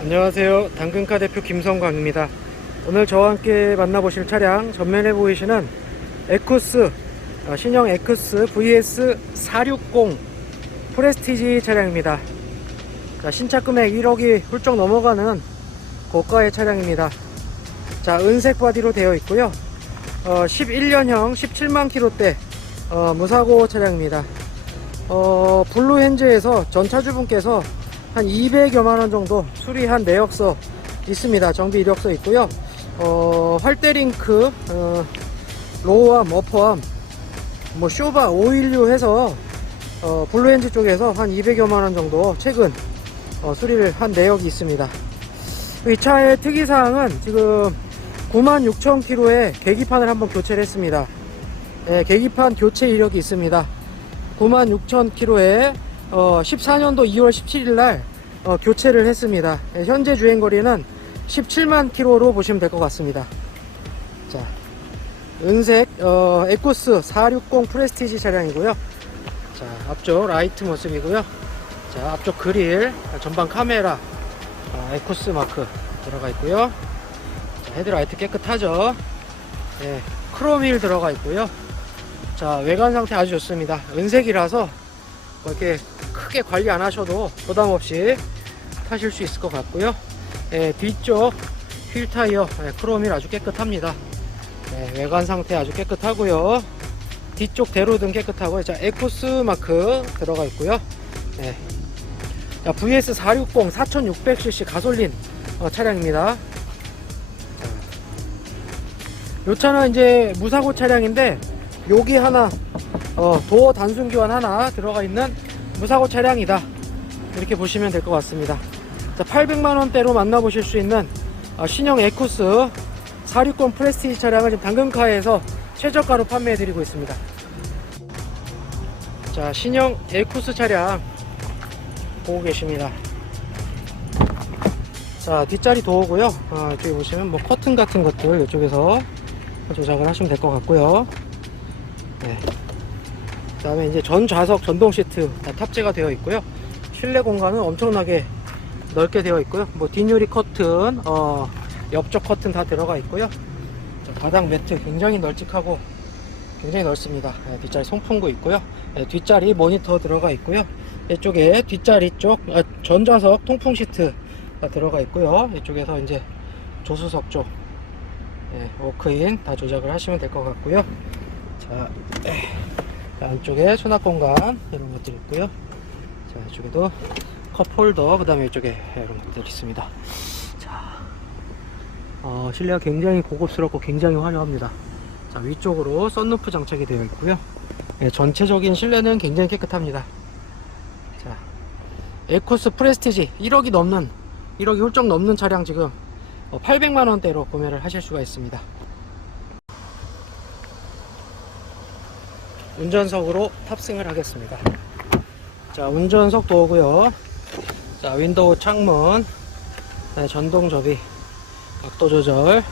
안녕하세요. 당근카 대표 김성광입니다. 오늘 저와 함께 만나보실 차량 전면에 보이시는 에쿠스 어, 신형 에쿠스 VS 460 프레스티지 차량입니다. 자, 신차 금액 1억이 훌쩍 넘어가는 고가의 차량입니다. 자, 은색 바디로 되어 있고요. 어, 11년형 17만 킬로대 어, 무사고 차량입니다. 어, 블루 현재에서 전 차주분께서 한 200여만 원 정도 수리한 내역서 있습니다. 정비 이력서 있고요. 어, 활대링크, 어, 로우암, 어퍼암, 뭐 쇼바 516 해서 어, 블루엔지 쪽에서 한 200여만 원 정도 최근 어, 수리를 한 내역이 있습니다. 이 차의 특이사항은 지금 96,000km의 계기판을 한번 교체를 했습니다. 예, 계기판 교체 이력이 있습니다. 96,000km에 어, 14년도 2월 17일 날 어, 교체를 했습니다. 예, 현재 주행 거리는 17만 km로 보시면 될 것 같습니다. 자, 은색 어, 에코스 460 프레스티지 차량이고요. 자, 앞쪽 라이트 모습이고요. 자, 앞쪽 그릴, 전방 카메라, 아, 에코스 마크 들어가 있고요. 자, 헤드라이트 깨끗하죠. 예, 크롬 휠 들어가 있고요. 자, 외관 상태 아주 좋습니다. 은색이라서 뭐 이렇게 크게 관리 안 하셔도 부담 없이 타실 수 있을 것 같고요. 예, 뒤쪽 휠 타이어 예, 크롬 휠 아주 깨끗합니다. 예, 외관 상태 아주 깨끗하고요. 뒤쪽 대로등 깨끗하고 자 에코스 마크 들어가 있고요. 예. 자, VS 460 4600cc 가솔린 어, 차량입니다. 이 차는 이제 무사고 차량인데 여기 하나 어, 도어 단순 교환 하나 들어가 있는 무사고 차량이다. 이렇게 보시면 될 것 같습니다. 자, 800만 원대로 만나보실 수 있는 어, 신형 에코스 460 프레스티지 차량을 지금 당근카에서 최저가로 판매해 드리고 있습니다. 자, 신형 에코스 차량 보고 계십니다. 자, 뒷자리 도어고요. 아, 이쪽에 보시면 뭐 커튼 같은 것들 이쪽에서 조작을 하시면 될 것 같고요. 네. 그 다음에 이제 전 좌석 전동 시트 다 탑재가 되어 있고요. 실내 공간은 엄청나게 넓게 되어 있고요. 뭐 뒷유리 커튼, 어, 옆쪽 커튼 다 들어가 있고요. 자, 바닥 매트 굉장히 널찍하고 굉장히 넓습니다. 네, 뒷자리 송풍구 있고요. 네, 뒷자리 모니터 들어가 있고요. 이쪽에 뒷자리 쪽 아, 전좌석 통풍 시트 가 들어가 있고요. 이쪽에서 이제 조수석 쪽 예, 워크인 다 조작을 하시면 될 것 같고요. 자, 에, 안쪽에 수납 공간 이런 것들 있고요. 자, 이쪽에도 컵 홀더, 그 다음에 이쪽에 이런 것들 있습니다. 자, 어, 실내가 굉장히 고급스럽고 굉장히 화려합니다. 자, 위쪽으로 썬루프 장착이 되어 있고요. 예, 전체적인 실내는 굉장히 깨끗합니다. 자, 에코스 프레스티지 1억이 넘는 1억이 훌쩍 넘는 차량 지금 800만 원대로 구매를 하실 수가 있습니다. 운전석으로 탑승을 하겠습니다. 자, 운전석 도어고요. 자, 윈도우 창문, 네, 전동 접이, 각도 조절,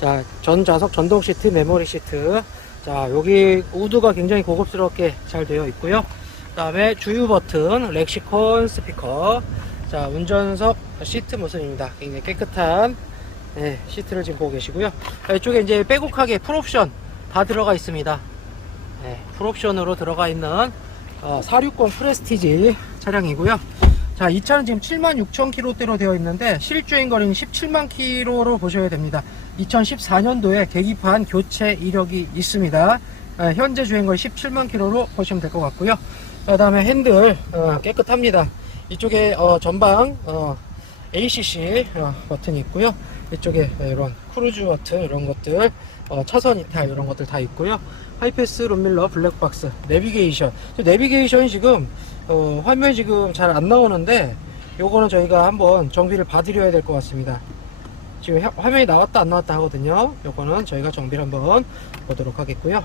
자, 전 좌석 전동 시트, 메모리 시트. 자, 여기 우드가 굉장히 고급스럽게 잘 되어 있고요. 그 다음에 주유 버튼, 렉시콘 스피커. 자, 운전석 시트 모습입니다. 굉장히 깨끗한 네, 시트를 지금 보고 계시고요. 자, 이쪽에 이제 빼곡하게 풀옵션 다 들어가 있습니다. 네, 풀옵션으로 들어가 있는 어, 460 프레스티지 차량이고요. 자, 이 차는 지금 76,000km대로 되어 있는데 실주행 거리는 17만 km로 보셔야 됩니다. 2014년도에 계기판 교체 이력이 있습니다. 아, 현재 주행 거리 17만 킬로로 보시면 될 것 같고요. 그 다음에 핸들 어, 깨끗합니다. 이쪽에 어, 전방 어, ACC 어, 버튼이 있고요. 이쪽에 이런 크루즈 버튼 이런 것들 어, 차선 이탈 이런 것들 다 있고요. 하이패스 룸밀러 블랙박스 내비게이션 내비게이션이 지금 어, 화면이 지금 잘 안 나오는데 요거는 저희가 한번 정비를 봐드려야 될 것 같습니다. 지금 화- 화면이 나왔다 안 나왔다 하거든요. 요거는 저희가 정비를 한번 보도록 하겠고요.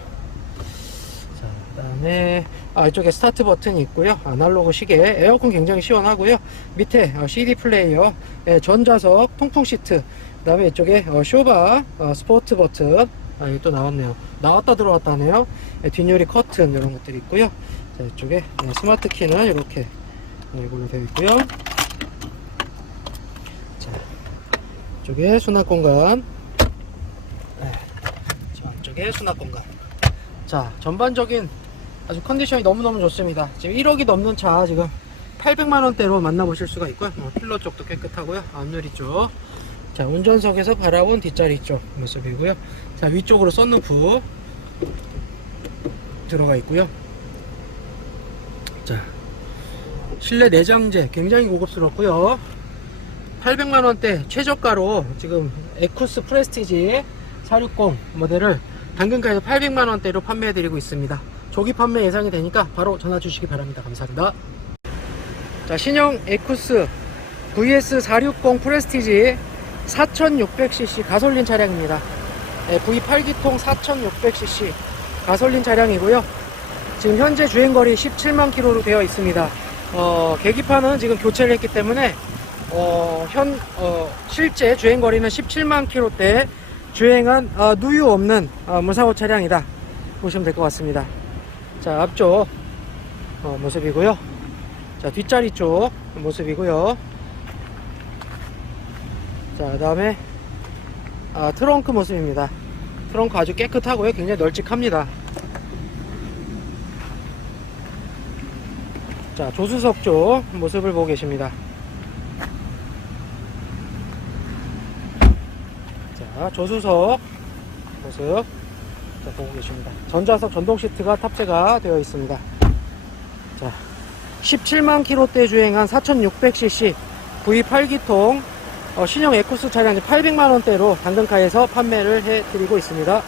자, 그다음에 아, 이쪽에 스타트 버튼이 있고요. 아날로그 시계, 에어컨 굉장히 시원하고요. 밑에 어, CD 플레이어, 예, 전자석, 통풍 시트, 그다음에 이쪽에 어, 쇼바, 어, 스포트 버튼, 아, 여기 또 나왔네요. 나왔다 들어왔다 하네요. 예, 뒷유리 커튼 이런 것들이 있고요. 자, 이쪽에 예, 스마트 키는 이렇게 네, 이걸로 되어 있고요. 이쪽에 수납 공간. 네. 자, 이쪽에 수납 공간. 자, 전반적인 아주 컨디션이 너무너무 좋습니다. 지금 1억이 넘는 차 지금 800만원대로 만나보실 수가 있고요. 어, 필러 쪽도 깨끗하고요. 앞유리 쪽. 자, 운전석에서 바라본 뒷자리 쪽 모습이고요. 자, 위쪽으로 썬루프 들어가 있고요. 자, 실내 내장재 굉장히 고급스럽고요. 800만원대 최저가로 지금 에쿠스 프레스티지 460 모델을 당근가에서 800만원대로 판매해드리고 있습니다. 조기 판매 예상이 되니까 바로 전화 주시기 바랍니다. 감사합니다. 자, 신형 에쿠스 VS460 프레스티지 4600cc 가솔린 차량입니다. 네, V8기통 4600cc 가솔린 차량이고요. 지금 현재 주행거리 17만 킬로로 되어 있습니다. 어, 계기판은 지금 교체를 했기 때문에 어, 현 어, 실제 주행거리는 17만 킬로대 주행한 어, 누유 없는 어, 무사고 차량이다 보시면 될 것 같습니다. 자 앞쪽 어, 모습이고요. 자 뒷자리 쪽 모습이고요. 자 다음에 아, 트렁크 모습입니다. 트렁크 아주 깨끗하고요. 굉장히 널찍합니다. 자, 조수석 쪽 모습을 보고 계십니다. 자, 조수석 모습 자, 보고 계십니다. 전자석 전동 시트가 탑재가 되어 있습니다. 자, 17만 킬로대 주행한 4600cc V8기통 어, 신형 에쿠스 차량 800만 원대로 당근카에서 판매를 해드리고 있습니다.